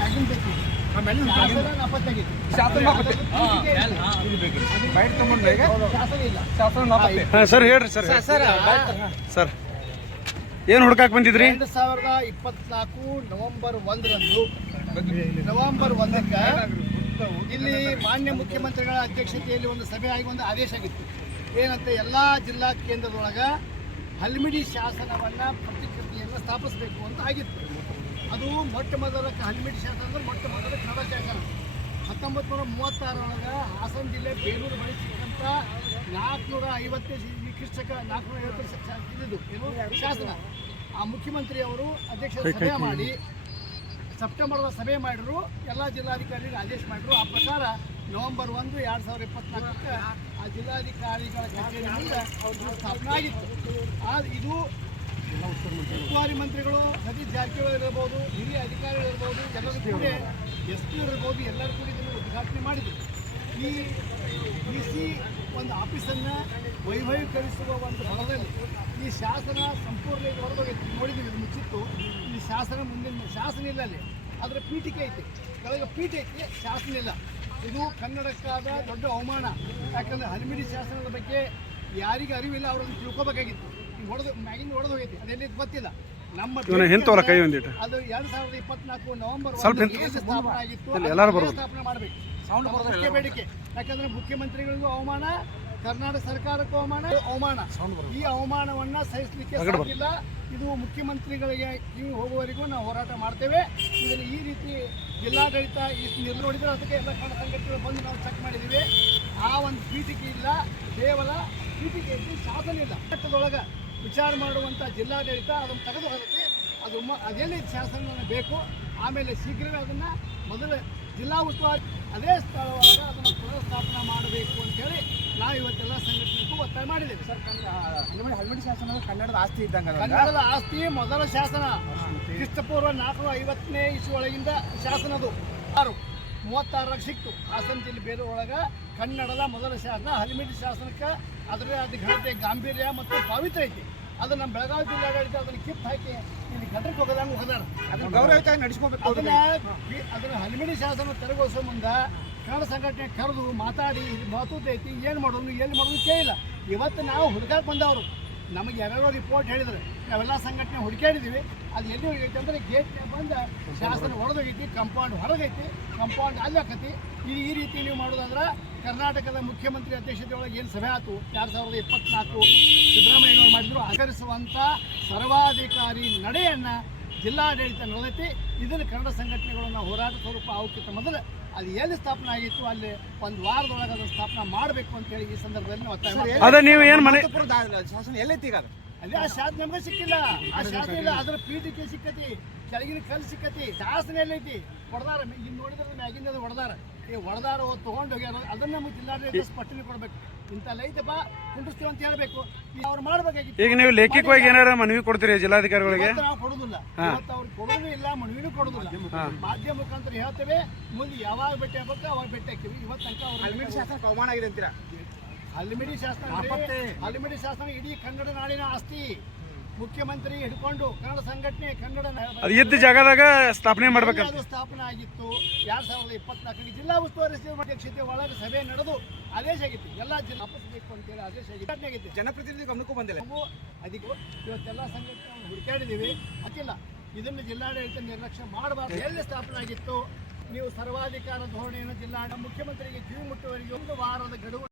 ಮ್ಯಾಗಿನ್ ಬೇಕು ಸರ್ ಹೇಳ್ರಿ sir sir ಏನು ಹುಡುಕಾಕ್ ಬಂದಿದ್ರಿ? 2024 ನವೆಂಬರ್ 1ರಂದು ನವೆಂಬರ್ 1ಕ್ಕೆ ಇಲ್ಲಿ ಮಾನ್ಯ ಮುಖ್ಯಮಂತ್ರಿಗಳ ಅಧ್ಯಕ್ಷತೆಯಲ್ಲಿ ಒಂದು ಸಭೆ ಆಗಿ ಒಂದು ಆದೇಶ ಆಗಿತ್ತು. ಏನಂತ ಎಲ್ಲ ಜಿಲ್ಲಾ ಕೇಂದ್ರದೊಳಗೆ ಹಲ್ಮಿಡಿ ಶಾಸನವನ್ನು ಪ್ರತಿಕೃತಿಯನ್ನು ಸ್ಥಾಪಿಸಬೇಕು ಅಂತ ಆಗಿತ್ತು. ಅದು ಮೊಟ್ಟ ಮೊದಲ ಹಲ್ಮಿಡಿ ಶಾಸನ ಅಂದರೆ ಮೊಟ್ಟ ಮೊದಲ ಕನ್ನಡ ಶಾಸನ 1936 ಹಾಸನ ಜಿಲ್ಲೆ ಬೇಲೂರು ಬಳಿ ಸಿಕ್ಕಂಥ 450 ಕ್ರಿಸ್ತಕ 450 ಇದು ಏನು ಶಾಸನ. ಆ ಮುಖ್ಯಮಂತ್ರಿಯವರು ಅಧ್ಯಕ್ಷರ ಸಭೆ ಮಾಡಿ ಸೆಪ್ಟೆಂಬರ್ದ ಸಭೆ ಮಾಡಿದ್ರು, ಎಲ್ಲ ಜಿಲ್ಲಾಧಿಕಾರಿಗಳಿಗೆ ಆದೇಶ ಮಾಡಿದ್ರು. ಆ ಪ್ರಕಾರ ನವೆಂಬರ್ 1, 2024 ಆ ಜಿಲ್ಲಾಧಿಕಾರಿಗಳ ಕಚೇರಿಯಿಂದ ಸ್ಥಾಪನೆ ಆಗಿತ್ತು. ಇದು ಉಸ್ತುವಾರಿ ಮಂತ್ರಿಗಳು ಸತೀಶ್ ಜಾರಕಿಹೊಳಿ ಇರಬಹುದು, ಹಿರಿಯ ಅಧಿಕಾರಿಗಳು ಇರ್ಬೋದು, ಎಲ್ಲರೂ ಕೂಡ SP ಇರ್ಬೋದು, ಎಲ್ಲರೂ ಕೂಡ ಇದನ್ನು ಉದ್ಘಾಟನೆ ಮಾಡಿದರು. ಈ DC ಒಂದು ಆಫೀಸನ್ನು ವೈಭವೀಕರಿಸುವ ಒಂದು ಬಲದಲ್ಲಿ ಈ ಶಾಸನ ಸಂಪೂರ್ಣ ಇದು ಹೊರಗೋಗೈತಿ. ನೋಡಿದ್ದೀವಿ, ಇದು ಮುಚ್ಚಿತ್ತು. ಈ ಶಾಸನ ಮುಂದಿನ ಶಾಸನ ಇಲ್ಲ, ಅಲ್ಲಿ ಅದರ ಪೀಠಿಕೆ ಐತಿ, ಕೆಳಗೆ ಪೀಠ ಐತಿ, ಶಾಸನ ಇಲ್ಲ. ಇದು ಕನ್ನಡಕ್ಕಾದ ದೊಡ್ಡ ಅವಮಾನ. ಯಾಕಂದರೆ ಹಲ್ಮಿಡಿ ಶಾಸನದ ಬಗ್ಗೆ ಯಾರಿಗೆ ಅರಿವಿಲ್ಲ, ಅವರನ್ನು ತಿಳ್ಕೊಬೇಕಾಗಿತ್ತು. ಮ್ಯಾಗಿಂದ ಹೊಡೆದು ಹೋಗೈತಿ, ಅದೆಲ್ಲಿ ಗೊತ್ತಿಲ್ಲ. ನಮ್ಮ ಅದು 2024 ನವೆಂಬರ್ ಸ್ಥಾಪನೆ ಆಗಿತ್ತು. ಸ್ಥಾಪನೆ ಮಾಡಬೇಕು ಮುಖ್ಯ ಬೇಡಿಕೆ. ಯಾಕಂದ್ರೆ ಮುಖ್ಯಮಂತ್ರಿಗಳಿಗೂ ಅವಮಾನ, ಕರ್ನಾಟಕ ಸರ್ಕಾರಕ್ಕೂ ಅವಮಾನ. ಈ ಅವಮಾನವನ್ನು ಸಹಿಸಲಿಕ್ಕೆ ಸಾಧ್ಯವಿಲ್ಲ. ಇದು ಮುಖ್ಯಮಂತ್ರಿಗಳಿಗೆ ಕಿವಿ ಹೋಗುವವರೆಗೂ ನಾವು ಹೋರಾಟ ಮಾಡ್ತೇವೆ. ಇದನ್ನು ಈ ರೀತಿ ಜಿಲ್ಲಾಡಳಿತ ಇಷ್ಟು ನೋಡಿದ್ರೆ ಅದಕ್ಕೆ ಎಲ್ಲ ಕನ್ನಡ ಸಂಘಟನೆಗಳು ಬಂದು ನಾವು ಚೆಕ್ ಮಾಡಿದ್ದೀವಿ. ಆ ಒಂದು ಪೀಠಿಕೆ ಇಲ್ಲ, ಕೇವಲ ಪೀಠಿಕೆ ಇದ್ದು ಶಾಸನ ಇಲ್ಲ. ಚಟ್ಟದೊಳಗೆ ವಿಚಾರ ಮಾಡುವಂಥ ಜಿಲ್ಲಾಡಳಿತ ಅದನ್ನು ತೆಗೆದು ಹೋಗುತ್ತೆ. ಅದೆಲ್ಲಿ ಶಾಸನ ಬೇಕು. ಆಮೇಲೆ ಶೀಘ್ರವೇ ಅದನ್ನು ಮೊದಲು ಜಿಲ್ಲಾ ಉಸ್ತುವಾರಿ ಅದೇ ಸ್ಥಳವಾಗ ಅದನ್ನು ಪುನಃಸ್ಥಾಪನೆ ಮಾಡಬೇಕು ಅಂತೇಳಿ ನಾವು ಇವತ್ತೆಲ್ಲ ಸಂಘಟನೆಗೂ ಒತ್ತಾಯ ಮಾಡಿದ್ದೇವೆ. ಸರ್, ಹಲ್ಮಿಡಿ ಶಾಸನ ಕನ್ನಡದ ಆಸ್ತಿ ಇದ್ದಂಗೆ, ಕನ್ನಡದ ಆಸ್ತಿ ಮೊದಲ ಶಾಸನ ಕ್ರಿಸ್ತಪೂರ್ವ 450ನೇ ಇಸುವೊಳಗಿಂದ ಶಾಸನದು 36 ಸಿಕ್ತು. ಹಾಸನ ಜಿಲ್ಲೆ ಬೇರೆ ಒಳಗೆ ಕನ್ನಡದ ಮೊದಲ ಶಾಸನ. ಹಲ್ಮಿಡಿ ಶಾಸನಕ್ಕೆ ಅದರೇ ಆದ ಘನತೆ, ಗಾಂಭೀರ್ಯ ಮತ್ತು ಪಾವಿತ್ರ್ಯ ಐತಿ. ಅದು ನಮ್ಮ ಬೆಳಗಾವಿ ಜಿಲ್ಲಾಡಳಿತ ಅದನ್ನು ಕಿತ್ತು ಹಾಕಿ ಇಲ್ಲಿ ಘಟಕ್ಕೆ ಹೋಗೋದಂಗೆ ಹೋದಾರ. ಅದನ್ನು ಗೌರವಯುತವಾಗಿ ನಡೆಸ್ಕೋಬೇಕು. ಅದನ್ನು ಹಲ್ಮಿಡಿ ಶಾಸನ ತೆರವುಗೊಳಿಸೋ ಮುಂದೆ ಕನ್ನಡ ಸಂಘಟನೆ ಕರೆದು ಮಾತಾಡಿ ಇದು ಮಹತ್ವದ ಐತಿ, ಏನು ಮಾಡೋದು ಎಲ್ಲಿ ಮಾಡೋದು ಕೇಳಿಲ್ಲ. ಇವತ್ತು ನಾವು ಹುಡುಕಾಕ್ ಬಂದವರು ನಮಗೆ ಯಾರ್ಯಾರೋ ರಿಪೋರ್ಟ್ ಹೇಳಿದರೆ ನಾವೆಲ್ಲ ಸಂಘಟನೆ ಹುಡುಕಾಡಿದ್ದೀವಿ. ಅದು ಎಲ್ಲಿ ಹೋಗೈತಿ ಅಂದರೆ ಗೇಟ್ನ ಬಂದು ಶಾಸನ ಹೊಡೆದೋಗೈತಿ, ಕಂಪೌಂಡ್ ಹೊರಗೈತಿ, ಕಂಪೌಂಡ್ ಅಲ್ಲಿ ಹಾಕತಿ. ಈ ರೀತಿ ನೀವು ಮಾಡೋದಾದ್ರೆ ಕರ್ನಾಟಕದ ಮುಖ್ಯಮಂತ್ರಿ ಅಧ್ಯಕ್ಷತೆಯೊಳಗೆ ಏನು ಸಭೆ ಆಯಿತು 2024 ಸಿದ್ದರಾಮಯ್ಯನವರು ಮಾಡಿದ್ರು, ಆಚರಿಸುವಂಥ ಸರ್ವಾಧಿಕಾರಿ ನಡೆಯನ್ನು ಜಿಲ್ಲಾಡಳಿತ ನಡೆದೈತಿ. ಇದನ್ನು ಕನ್ನಡ ಸಂಘಟನೆಗಳನ್ನು ಹೋರಾಟ ಸ್ವರೂಪ ಅವಕ್ಕಿಂತ ಮೊದಲು ಅದು ಎಲ್ಲಿ ಸ್ಥಾಪನೆ ಆಗಿತ್ತು ಅಲ್ಲಿ ಒಂದು ವಾರದೊಳಗೆ ಅದನ್ನು ಸ್ಥಾಪನೆ ಮಾಡಬೇಕು ಅಂತೇಳಿ ಈ ಸಂದರ್ಭದಲ್ಲಿ ನಾವು ಒತ್ತಾಯ ಶಾಸನ ಎಲ್ಲೈತಿ. ಈಗ ಅಲ್ಲಿ ಆ ಶಾಸನ ನಮಗೆ ಸಿಕ್ಕಿಲ್ಲ, ಆ ಶಾಸನ ಇಲ್ಲ. ಅದರ ಪೀಠಿಕೆ ಸಿಕ್ಕತಿ, ಕೆಳಗಿನ ಕಲ್ಲು ಸಿಕ್ಕತಿ, ಶಾಸನ ಎಲ್ಲೈತಿ ಹೊಡೆದಾರ. ಇಲ್ಲಿ ನೋಡಿದ್ರೆ ಮ್ಯಾಗಿಂದ ಅದು ಹೊಡೆದಾರ. ಈ ಹೊಡೆದಾರ ತೊಗೊಂಡು ಹೋಗ್ಯಾರ. ಅದನ್ನು ನಮಗೆ ಜಿಲ್ಲಾಡಳಿತ ಸ್ಪಷ್ಟನೆ ಕೊಡಬೇಕು. ಇಂಥಲ್ಲ ಐತಪ್ಪ ಕುಂಡಿಸ್ತೀವಿ ಅಂತ ಹೇಳಬೇಕು. ಅವ್ರು ಮಾಡಬೇಕಾಗಿತ್ತು. ಈಗ ನೀವು ಲೇಖಿಕವಾಗಿ ಏನಾರ ಮನವಿ ಕೊಡ್ತೀರಿ ಜಿಲ್ಲಾಧಿಕಾರಿಗಳಿಗೆ? ನಾವು ಕೊಡೋದಿಲ್ಲ, ಇವತ್ತು ಅವ್ರಿಗೆ ಕೊಡೋದು ಇಲ್ಲ, ಮನವಿನೂ ಕೊಡೋದಿಲ್ಲ. ಮಾಧ್ಯಮ ಮುಖಾಂತರ ಹೇಳ್ತೇವೆ, ಮುಂದೆ ಯಾವಾಗ ಭೇಟಿ ಆಗ್ಬೇಕು ಅವಾಗ ಭೇಟಿ ಆಗ್ತೀವಿ. ಇವತ್ತು ತನಕ ಅವ್ರು ಹಲ್ಮಿಡಿ ಶಾಸನ ಅವಮಾನ ಆಗಿದೆ ಅಂತೀರಾ? ಹಲ್ಮಿಡಿ ಶಾಸನ ಇಡೀ ಕನ್ನಡ ನಾಡಿನ ಆಸ್ತಿ. ಮುಖ್ಯಮಂತ್ರಿ ಹಿಡ್ಕೊಂಡು ಕನ್ನಡ ಸಂಘಟನೆ ಕನ್ನಡ ಇದ್ದ ಜಾಗದಾಗ ಸ್ಥಾಪನೆ ಮಾಡಬೇಕು. ಅದು ಸ್ಥಾಪನೆ ಆಗಿತ್ತು 2024 ಜಿಲ್ಲಾ ಉಸ್ತುವಾರಿ ಅಧ್ಯಕ್ಷತೆ ಒಳಗೆ ಸಭೆ ನಡೆದು ಆದೇಶ ಆಗಿತ್ತು. ಎಲ್ಲ ಜಿಲ್ಲಾ ವಾಪಸ್ಬೇಕು ಅಂತೇಳಿ ಆದೇಶ ಆಗಿತ್ತು. ಜನಪ್ರತಿನಿಧಿ ಗಮನಕ್ಕೂ ಬಂದಿಲ್ಲ. ಅದಕ್ಕೂ ಇವತ್ತೆಲ್ಲ ಸಂಘಟನೆ ಹುಡುಕಾಡಿದ್ದೀವಿ, ಹಾಕಿಲ್ಲ. ಇದನ್ನು ಜಿಲ್ಲಾಡಳಿತ ನಿರ್ಲಕ್ಷ್ಯ ಮಾಡಬಾರ್ದು. ಎಲ್ಲಿ ಸ್ಥಾಪನೆ ಆಗಿತ್ತು? ನೀವು ಸರ್ವಾಧಿಕಾರ ಧೋರಣೆಯನ್ನು ಮುಖ್ಯಮಂತ್ರಿಗೆ ಕಿವಿ ಮುಟ್ಟುವವರೆಗೆ 1 ವಾರದ ಗಡುವು